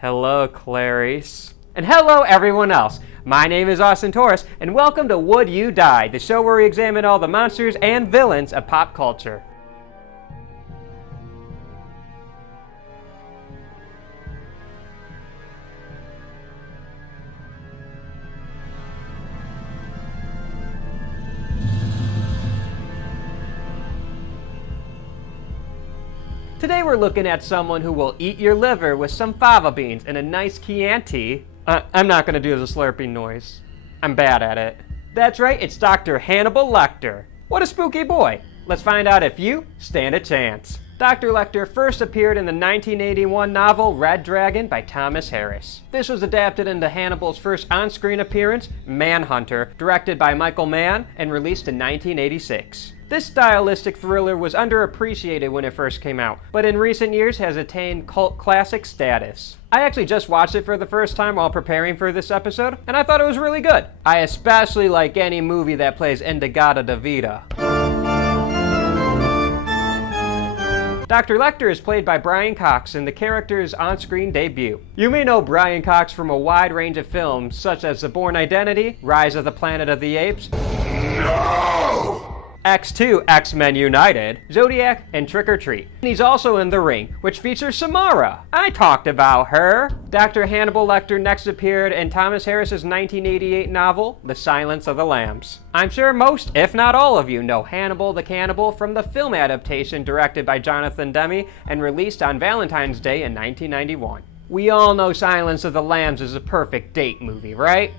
Hello, Clarice. And hello, everyone else. My name is Torres, and welcome to Would You Die, the show where we examine all the monsters and villains of pop culture. Today we're looking at someone who will eat your liver with some fava beans and a nice Chianti. I'm not going to do the slurping noise. I'm bad at it. That's right, it's Dr. Hannibal Lecter. What a spooky boy. Let's find out if you stand a chance. Dr. Lecter first appeared in the 1981 novel Red Dragon by Thomas Harris. This was adapted into Hannibal's first on-screen appearance, Manhunter, directed by Michael Mann and released in 1986. This stylistic thriller was underappreciated when it first came out, but in recent years has attained cult classic status. I actually just watched it for the first time while preparing for this episode, and I thought it was really good. I especially like any movie that plays Indigada da Vida. Dr. Lecter is played by Brian Cox in the character's on-screen debut. You may know Brian Cox from a wide range of films such as The Bourne Identity, Rise of the Planet of the Apes, X2, X-Men United, Zodiac, and Trick or Treat. And he's also in The Ring, which features Samara. I talked about her. Dr. Hannibal Lecter next appeared in Thomas Harris's 1988 novel, The Silence of the Lambs. I'm sure most, if not all of you, know Hannibal the Cannibal from the film adaptation directed by Jonathan Demme and released on Valentine's Day in 1991. We all know Silence of the Lambs is a perfect date movie, right?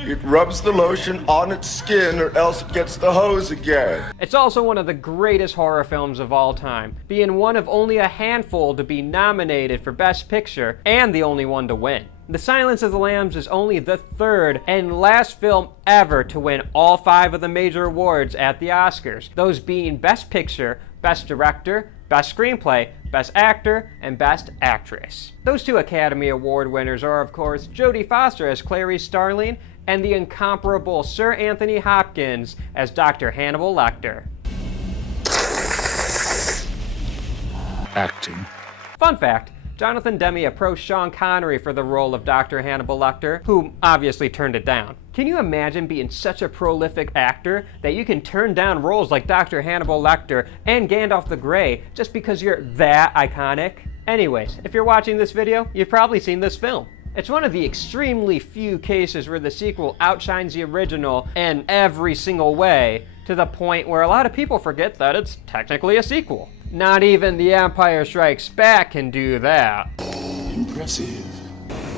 It rubs the lotion on its skin or else it gets the hose again. It's also one of the greatest horror films of all time, being one of only a handful to be nominated for Best Picture and the only one to win. The Silence of the Lambs is only the third and last film ever to win all 5 of the major awards at the Oscars, those being Best Picture, Best Director, Best Screenplay, Best Actor, and Best Actress. Those 2 Academy Award winners are, of course, Jodie Foster as Clarice Starling and the incomparable Sir Anthony Hopkins as Dr. Hannibal Lecter. Acting. Fun fact, Jonathan Demme approached Sean Connery for the role of Dr. Hannibal Lecter, who obviously turned it down. Can you imagine being such a prolific actor that you can turn down roles like Dr. Hannibal Lecter and Gandalf the Grey just because you're that iconic? Anyways, if you're watching this video, you've probably seen this film. It's one of the extremely few cases where the sequel outshines the original in every single way, to the point where a lot of people forget that it's technically a sequel. Not even The Empire Strikes Back can do that. Impressive.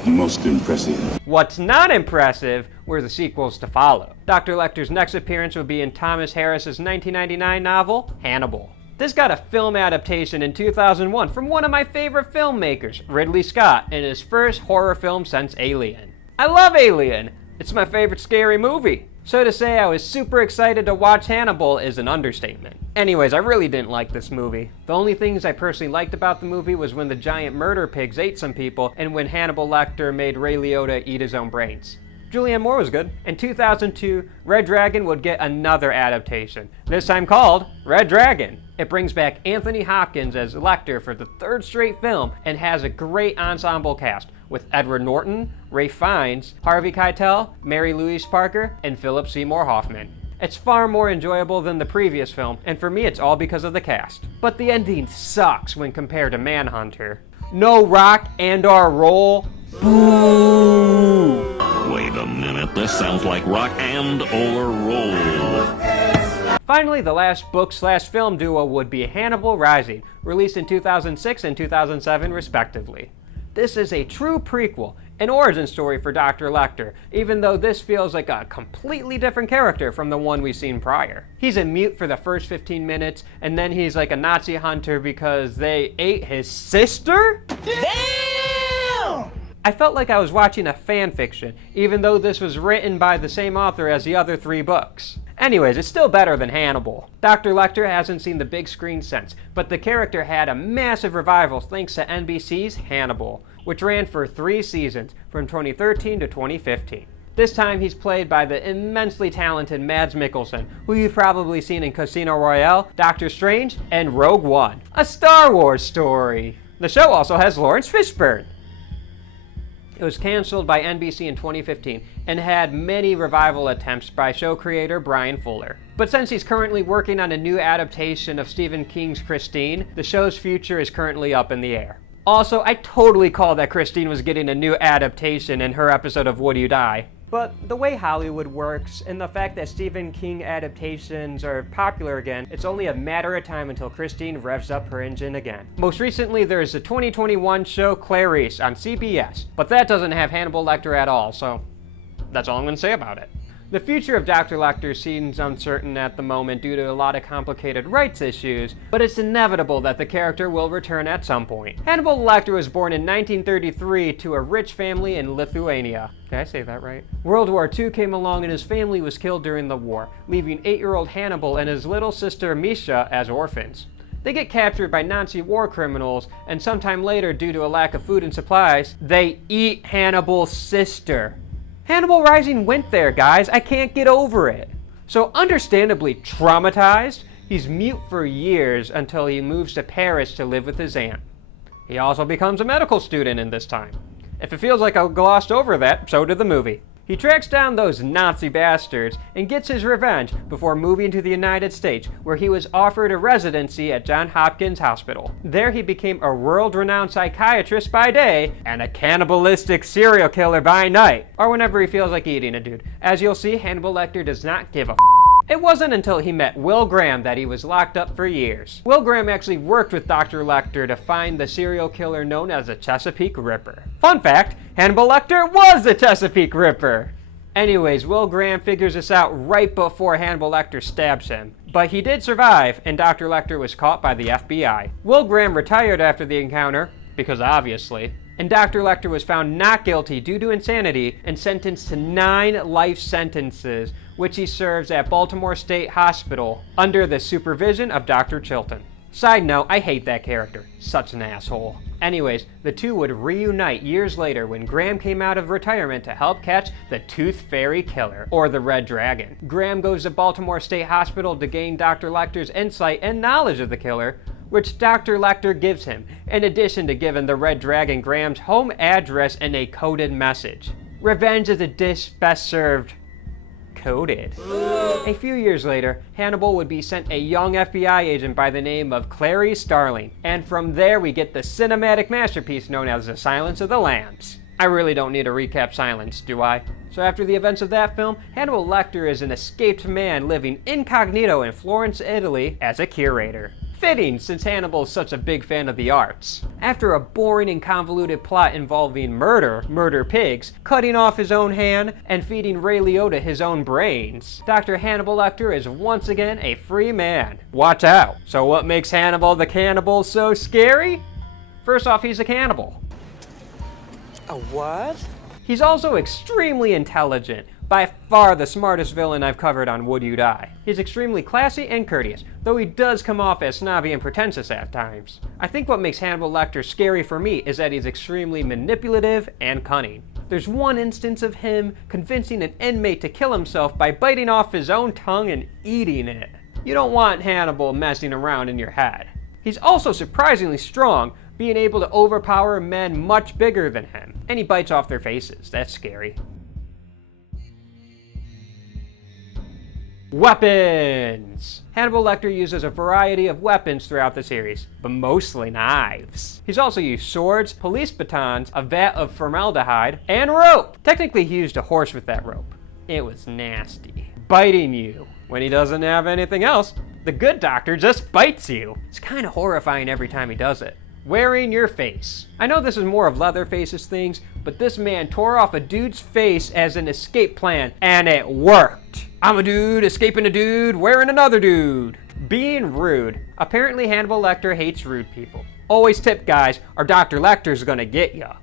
Most impressive. What's not impressive were the sequels to follow. Dr. Lecter's next appearance would be in Thomas Harris's 1999 novel, Hannibal. This got a film adaptation in 2001 from one of my favorite filmmakers, Ridley Scott, in his first horror film since Alien. I love Alien! It's my favorite scary movie. So to say I was super excited to watch Hannibal is an understatement. Anyways, I really didn't like this movie. The only things I personally liked about the movie was when the giant murder pigs ate some people and when Hannibal Lecter made Ray Liotta eat his own brains. Julianne Moore was good. In 2002, Red Dragon would get another adaptation, this time called Red Dragon. It brings back Anthony Hopkins as Lecter for the 3rd straight film and has a great ensemble cast with Edward Norton, Ralph Fiennes, Harvey Keitel, Mary Louise Parker, and Philip Seymour Hoffman. It's far more enjoyable than the previous film, and for me it's all because of the cast. But the ending sucks when compared to Manhunter. No rock and/or roll. Boo! Wait a minute, this sounds like rock and or roll. Finally, the last book/film duo would be Hannibal Rising, released in 2006 and 2007 respectively. This is a true prequel, an origin story for Dr. Lecter, even though this feels like a completely different character from the one we've seen prior. He's a mute for the first 15 minutes, and then he's like a Nazi hunter because they ate his sister? Damn! I felt like I was watching a fan fiction, even though this was written by the same author as the other 3 books. Anyways, it's still better than Hannibal. Dr. Lecter hasn't seen the big screen since, but the character had a massive revival thanks to NBC's Hannibal, which ran for 3 seasons, from 2013 to 2015. This time he's played by the immensely talented Mads Mikkelsen, who you've probably seen in Casino Royale, Doctor Strange, and Rogue One, a Star Wars story. The show also has Lawrence Fishburne. It was canceled by NBC in 2015 and had many revival attempts by show creator Brian Fuller. But since he's currently working on a new adaptation of Stephen King's Christine, the show's future is currently up in the air. Also, I totally called that Christine was getting a new adaptation in her episode of Would You Die. But the way Hollywood works, and the fact that Stephen King adaptations are popular again, it's only a matter of time until Christine revs up her engine again. Most recently, there's the 2021 show Clarice on CBS, but that doesn't have Hannibal Lecter at all, so that's all I'm going to say about it. The future of Dr. Lecter seems uncertain at the moment due to a lot of complicated rights issues, but it's inevitable that the character will return at some point. Hannibal Lecter was born in 1933 to a rich family in Lithuania. Did I say that right? World War II came along and his family was killed during the war, leaving 8-year-old Hannibal and his little sister Misha as orphans. They get captured by Nazi war criminals, and sometime later, due to a lack of food and supplies, they eat Hannibal's sister. Hannibal Rising went there, guys. I can't get over it. So understandably traumatized, he's mute for years until he moves to Paris to live with his aunt. He also becomes a medical student in this time. If it feels like I glossed over that, so did the movie. He tracks down those Nazi bastards and gets his revenge before moving to the United States, where he was offered a residency at Johns Hopkins Hospital. There he became a world-renowned psychiatrist by day and a cannibalistic serial killer by night, or whenever he feels like eating a dude. As you'll see, Hannibal Lecter does not give a It wasn't until he met Will Graham that he was locked up for years. Will Graham actually worked with Dr. Lecter to find the serial killer known as the Chesapeake Ripper. Fun fact, Hannibal Lecter was the Chesapeake Ripper! Anyways, Will Graham figures this out right before Hannibal Lecter stabs him. But he did survive, and Dr. Lecter was caught by the FBI. Will Graham retired after the encounter, because obviously, and Dr. Lecter was found not guilty due to insanity and sentenced to 9 life sentences, which he serves at Baltimore State Hospital under the supervision of Dr. Chilton. Side note, I hate that character. Such an asshole. Anyways, the two would reunite years later when Graham came out of retirement to help catch the Tooth Fairy Killer, or the Red Dragon. Graham goes to Baltimore State Hospital to gain Dr. Lecter's insight and knowledge of the killer, which Dr. Lecter gives him, in addition to giving the Red Dragon Graham's home address and a coded message. Revenge is a dish best served coded. A few years later, Hannibal would be sent a young FBI agent by the name of Clarice Starling, and from there we get the cinematic masterpiece known as The Silence of the Lambs. I really don't need to recap Silence, do I? So after the events of that film, Hannibal Lecter is an escaped man living incognito in Florence, Italy as a curator. Fitting, since Hannibal is such a big fan of the arts. After a boring and convoluted plot involving murder pigs, cutting off his own hand, and feeding Ray Liotta his own brains, Dr. Hannibal Lecter is once again a free man. Watch out. So what makes Hannibal the Cannibal so scary? First off, he's a cannibal. A what? He's also extremely intelligent, by far the smartest villain I've covered on Would You Die. He's extremely classy and courteous, though he does come off as snobby and pretentious at times. I think what makes Hannibal Lecter scary for me is that he's extremely manipulative and cunning. There's one instance of him convincing an inmate to kill himself by biting off his own tongue and eating it. You don't want Hannibal messing around in your head. He's also surprisingly strong, being able to overpower men much bigger than him. And he bites off their faces. That's scary. Weapons! Hannibal Lecter uses a variety of weapons throughout the series, but mostly knives. He's also used swords, police batons, a vat of formaldehyde, and rope! Technically he used a horse with that rope. It was nasty. Biting you. When he doesn't have anything else, the good doctor just bites you. It's kind of horrifying every time he does it. Wearing your face. I know this is more of Leatherface's things, but this man tore off a dude's face as an escape plan, and it worked. I'm a dude escaping a dude wearing another dude. Being rude. Apparently Hannibal Lecter hates rude people. Always tip, guys, or Dr. Lecter's gonna get ya.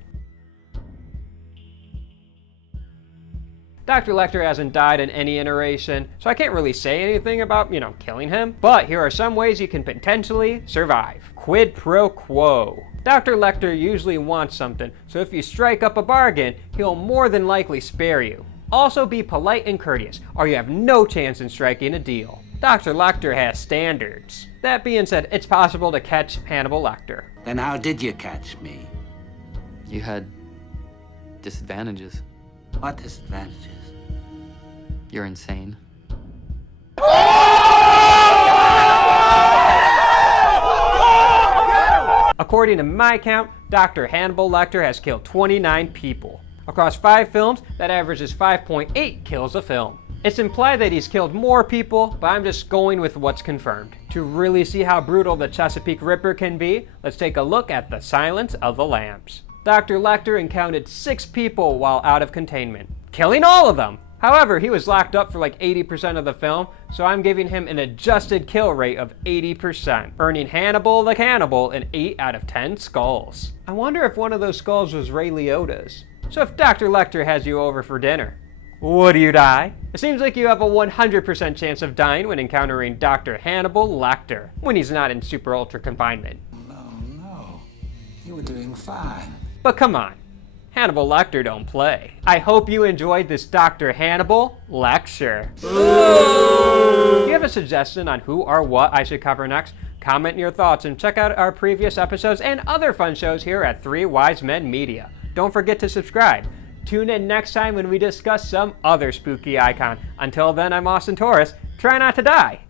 Dr. Lecter hasn't died in any iteration, so I can't really say anything about, killing him, but here are some ways you can potentially survive. Quid pro quo. Dr. Lecter usually wants something, so if you strike up a bargain, he'll more than likely spare you. Also be polite and courteous, or you have no chance in striking a deal. Dr. Lecter has standards. That being said, it's possible to catch Hannibal Lecter. Then how did you catch me? You had disadvantages. What disadvantages? You're insane. According to my count, Dr. Hannibal Lecter has killed 29 people. Across 5 films, that averages 5.8 kills a film. It's implied that he's killed more people, but I'm just going with what's confirmed. To really see how brutal the Chesapeake Ripper can be, let's take a look at the Silence of the Lambs. Dr. Lecter encountered 6 people while out of containment, killing all of them. However, he was locked up for like 80% of the film, so I'm giving him an adjusted kill rate of 80%, earning Hannibal the Cannibal an 8 out of 10 skulls. I wonder if one of those skulls was Ray Liotta's. So if Dr. Lecter has you over for dinner, would you die? It seems like you have a 100% chance of dying when encountering Dr. Hannibal Lecter, when he's not in super ultra confinement. No. You were doing fine. But come on, Hannibal Lecter don't play. I hope you enjoyed this Dr. Hannibal lecture. If you have a suggestion on who or what I should cover next, comment your thoughts and check out our previous episodes and other fun shows here at 3 Wise Men Media. Don't forget to subscribe. Tune in next time when we discuss some other spooky icon. Until then, I'm Austin Torres. Try not to die.